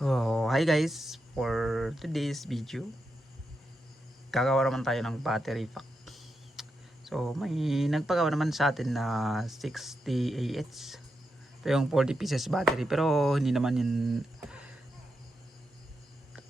So, hi guys! For today's video, gagawa naman tayo ng battery pack. So, may nagpagawa naman sa atin na 60 AH. Ito yung 40 pieces battery, pero hindi naman yun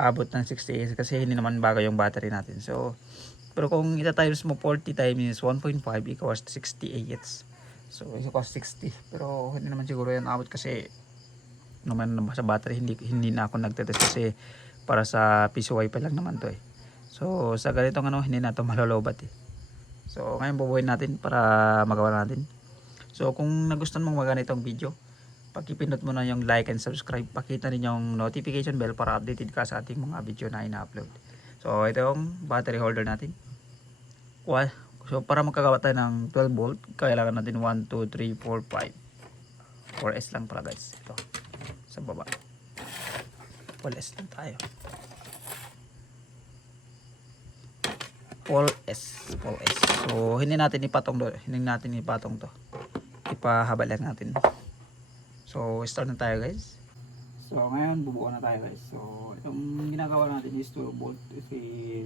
abot ng 60 AH kasi hindi naman bago yung battery natin. So, pero kung ita times mo 40 times 1.5 equals 60 AH. So, equals 60. Pero hindi naman siguro yan abot kasi naman sa battery hindi hindi na ako nagtetest kasi para sa PCY pa lang naman to eh. So sa ganitong ano hindi na to malolobat eh. So ngayon bubuhayin natin para magawa natin. So kung nagustuhan mong maganitong video, pakipindot mo na yung like and subscribe. Pakita rin yung notification bell para updated ka sa ating mga video na ina-upload. So ito yung battery holder natin. Well, so para makagawa tayo ng 12 volt, kailangan natin 1, 2, 3, 4, 5. 4S lang pala guys. Ito sa baba. Full S lang tayo. Full S. Full S. So, hindi natin ipatong do. Hindi natin ipatong to. Ipahaba lang natin. So, start na tayo guys. So, ngayon bubuo na tayo guys. So, itong ginagawa natin is 12 volt si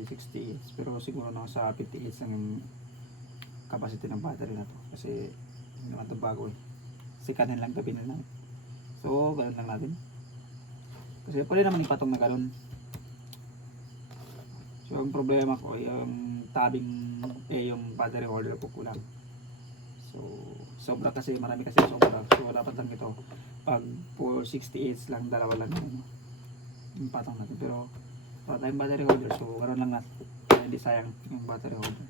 60 pero siguro no, sa 58 lang yung capacity ng battery na to. Kasi naman to bago eh. Kasi kanin lang tabi na. So, ganun lang natin. Kasi pwede naman ipatong na ganun. So, ang problema ko, yung tabing, eh, yung battery holder ko kulang. So, sobra kasi, marami kasi sobra. So, dapat lang ito. Pag 468 lang, dalawa lang yun. Yung patong natin. Pero, para tayong battery holder, so, ganun lang natin. Hindi sayang yung battery holder.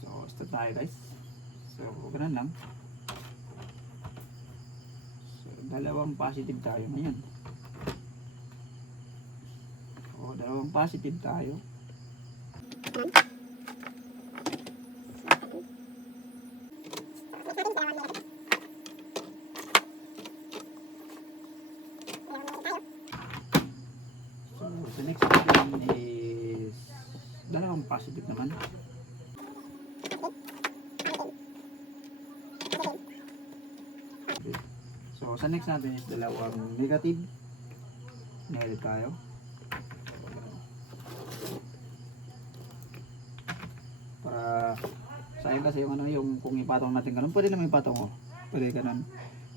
So, start tayo guys. So, ganun lang. Dalawang positive tayo ngayon. O, dalawang positive tayo. So, the next one is dalawang positive naman. So, sa next natin is dalawang negative. Negative tayo. Para sayang kasi yung ano yung kung ipatong natin ganun, pwede naman ipatong oh. Pwede ganun.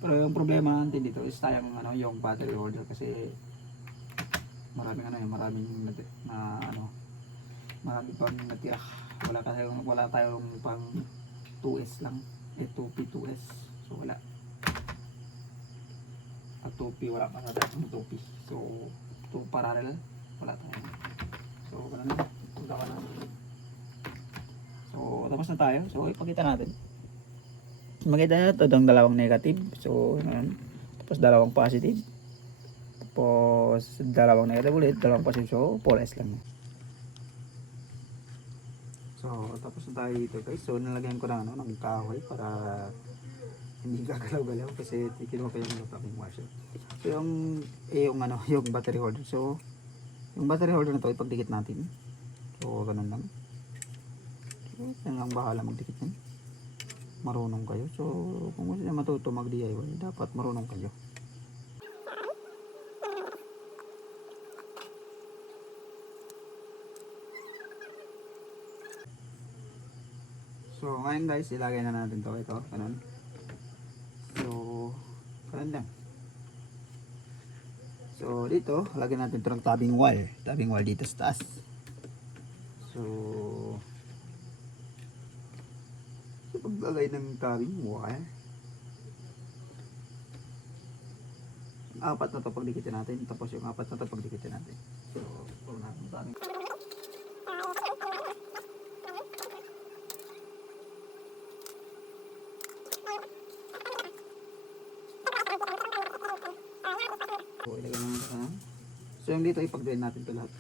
Pero yung problema natin dito is sayang ano yung battery holder kasi maraming ano yung maraming nati- na ano marami pang natira. Wala kasi wala tayong pang 2S lang. Eh 2P 2S. So wala at 2P wala pa sa dating 2P so 2 parallel wala tayo so ganun lang. Gawa natin so tapos na tayo. So ipakita natin. Makita nyo ito dalawang negative. So ganun. Tapos dalawang positive. Tapos dalawang negative ulit dalawang positive. So 4S lang. So tapos na tayo dito guys. So nalagyan ko na ano ng kahoy para hindi gagalaw-galaw kasi kinuha ko yung locking washer. So yung, eh, yung ano, yung battery holder. So yung battery holder na to ipagdikit natin. So ganun lang. So lang bahala magdikit yan. Marunong kayo. So kung gusto niya matuto mag DIY, dapat marunong kayo. So ngayon guys, ilagay na natin to ito, ganun. Ganun lang. So, dito, lagyan natin ito ng tabing wall. Tabing wall dito sa taas. So, so paglagay ng tabing wall, apat na to pagdikitin natin. Tapos yung apat na to pagdikitin natin. So, puro natin tabing. So, ilagay naman ito na. So, yung dito, ipag-drain natin ito lahat.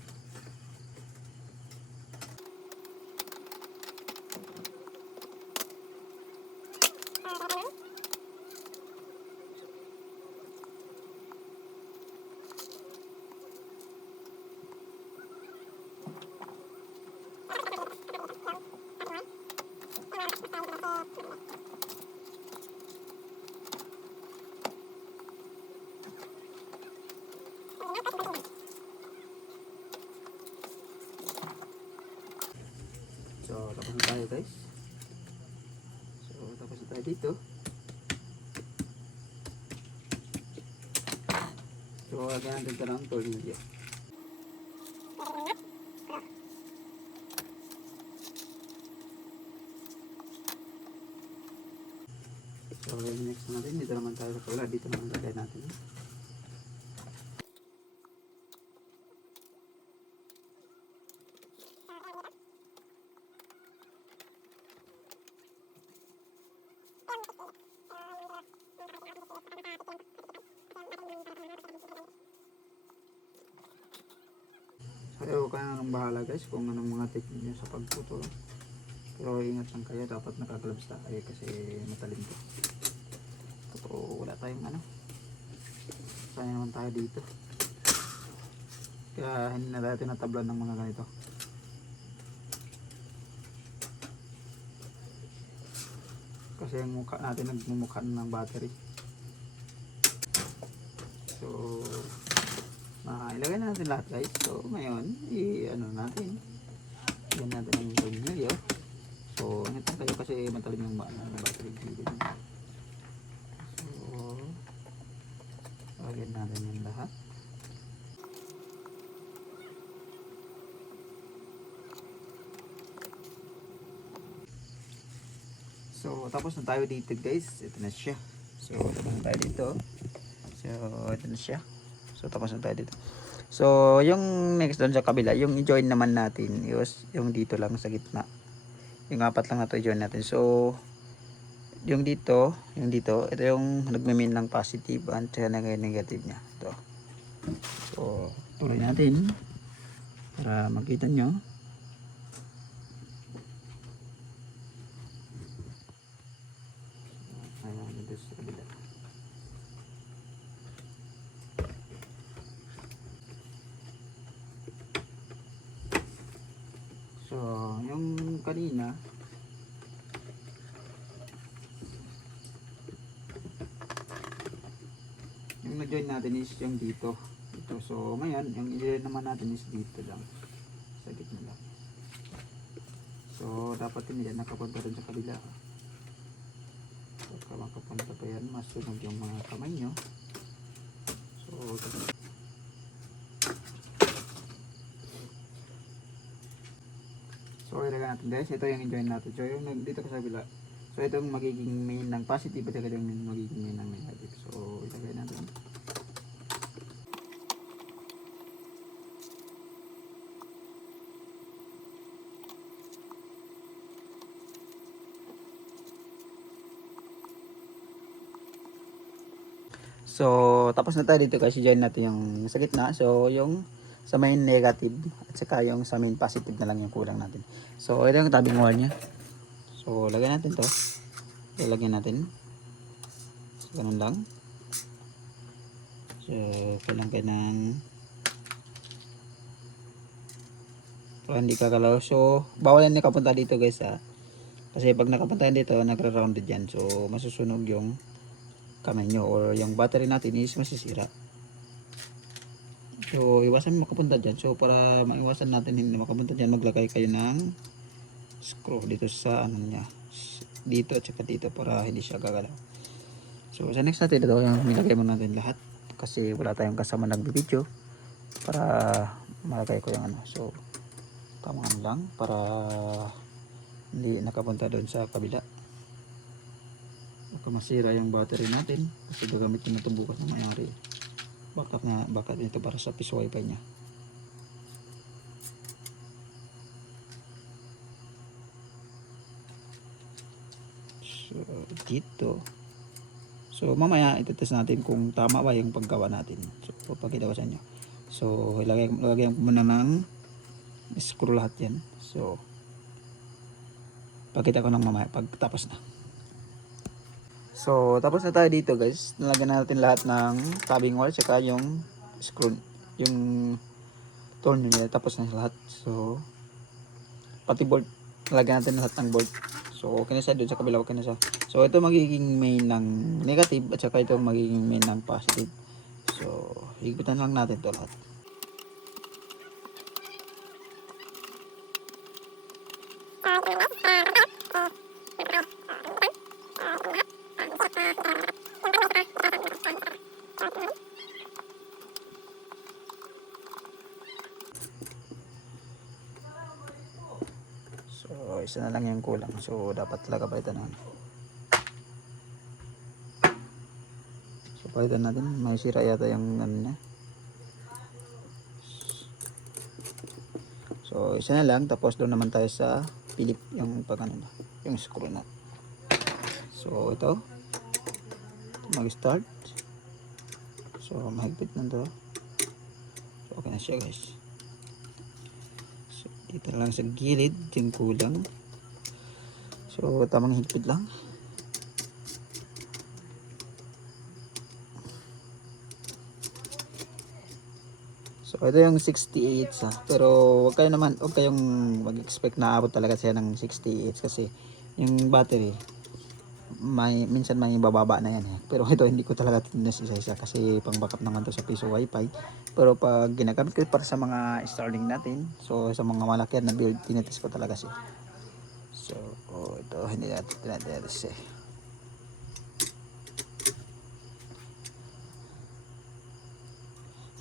Guys. So, tapos tayo dito. So, lagyan natin ito ng tornilyo. So, yung next natin, dito naman tayo sa kabila. Dito naman lagay natin. Kayo ka na ng bahala guys kung anong mga technique nyo sa pagputol. Pero ingat lang kayo, dapat nakaglabs tayo kasi matalim to. Pero wala tayong ano. Sayang naman tayo dito. Kaya hindi na tayo tinatablan ng mga ganito. Kasi ang mukha natin nagmumukha na ng battery. So, na ilagay na natin lahat guys. So, ngayon, i-ano natin. Yan natin ang tornilyo. So, lang kayo kasi matalim yung ba- ano, battery gilid. So, lagyan natin yung lahat. So, tapos na tayo dito guys. Ito na siya. So, tapos na tayo dito. So, ito na siya. So, tapos na tayo dito. So, yung next doon sa kabila, yung i-join naman natin, is yung dito lang sa gitna. Yung apat lang na to i-join natin. So, yung dito, yung dito, ito yung nagme-mean ng positive at saka negative niya. Ito. So, tuloy natin para makita nyo. Ayan, dito sa. So, yung kanina, yung na-join natin is yung dito. Ito. So, ngayon, yung i-join naman natin is dito lang. Sa gitna lang. So, dapat hindi yan nakapunta rin sa kabila. Pagka makapunta pa yan, masunog yung mga kamay nyo. So, So, ilagay natin guys. Ito yung enjoy natin. So, yung dito ko sa kabila. So, ito yung magiging main ng positive at saka yung magiging main ng negative. So, ilagay natin. So, tapos na tayo dito kasi join natin yung sa gitna. So, yung sa main negative at saka yung sa main positive na lang yung kulang natin. So, ito yung tabing wall niya. So, lagyan natin to. Ilagyan natin. So, ganun lang. So, kailangan kayo ng para hindi kakalaw. So, bawal yan nakapunta dito guys ha. Kasi pag nakapunta dito, nagra-rounded yan. So, masusunog yung kamay nyo or yung battery natin is masisira. So, iwasan makapunta dyan. So, para maiwasan natin hindi makapunta dyan, maglagay kayo ng screw dito sa ano niya. Dito at saka dito para hindi siya gagalaw. So, sa next natin, ito yung nilagay mo natin lahat. Kasi wala tayong kasama nagbibideo para malagay ko yung ano. So, tamaan lang para hindi nakapunta doon sa kabila. Baka masira yung battery natin kasi gagamitin na ito bukas ng mayari. Backup na backup nito para sa piso wifi niya. So, dito. So, mamaya itetest natin kung tama ba yung paggawa natin. So, papakita ko sa inyo. So, ilagay, ilagay ko muna ng screw lahat yan. So, pakita ko ng mamaya pag tapos na. So, tapos na tayo dito guys. Nalagyan na natin lahat ng tabbing wall tsaka yung screw, yung torn nila. Tapos na lahat. So, pati board. Nalagyan natin lahat ng board. So, okay na siya doon sa kabila. Okay na siya. So, ito magiging main ng negative at saka ito magiging main ng positive. So, higpitan lang natin to lahat. Isa na lang yung kulang. So, dapat talaga palitan natin. So, palitan natin. May sira yata yung ano. So, isa na lang. Tapos doon naman tayo sa Philip yung pag ano na, yung screw nut. So, ito. Mag-start. So, mahigpit na to. So, okay na siya guys. Dito lang sa gilid yung kulang. So, tamang higpit lang. So, ito yung 68 sa. Pero, wag kayo naman, wag kayong mag-expect na abot talaga siya ng 68 kasi yung battery, may, minsan may bababa na yan eh. Pero ito, hindi ko talaga tinis isa-isa kasi pang backup naman to sa piso wifi. Pero pag ginagamit ko para sa mga Starlink natin, so sa mga malaki na build, tinitis ko talaga siya. So, oh, ito, hindi natin tinatis eh.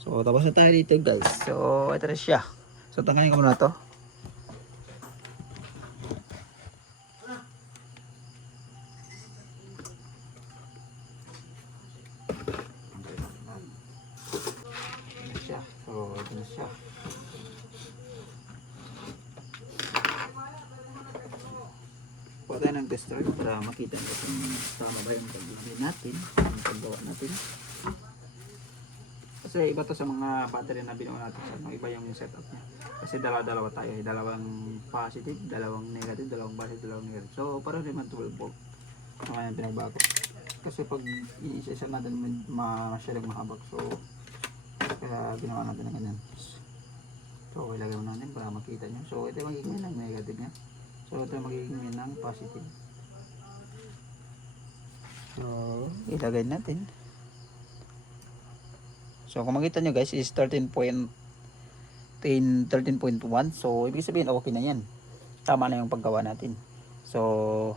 So, tapos na tayo dito guys. So, ito na siya. So, tanggalin ko muna to. Ito na siya. So, ito na siya. Tayo ng tester para makita nyo kung tama ba yung pagbibili natin, yung paggawa natin. Kasi iba to sa mga battery na binuo natin sa ano, iba yung setup niya. Kasi dalawa-dalawa tayo, eh. dalawang positive, dalawang negative, dalawang positive, dalawang negative. So, parang naman 12 volt. Naman yung pinagbago. Kasi pag i-isa natin, masyadong mahabag. So, kaya ginawa natin ng ganyan. So, ilagay mo natin para makita nyo. So, ito yung magiging ng negative niya. So, ito magiging ng positive. So, ilagay natin. So kung makita nyo guys is 13.10 13.1 so ibig sabihin okay na yan. Tama na yung paggawa natin. So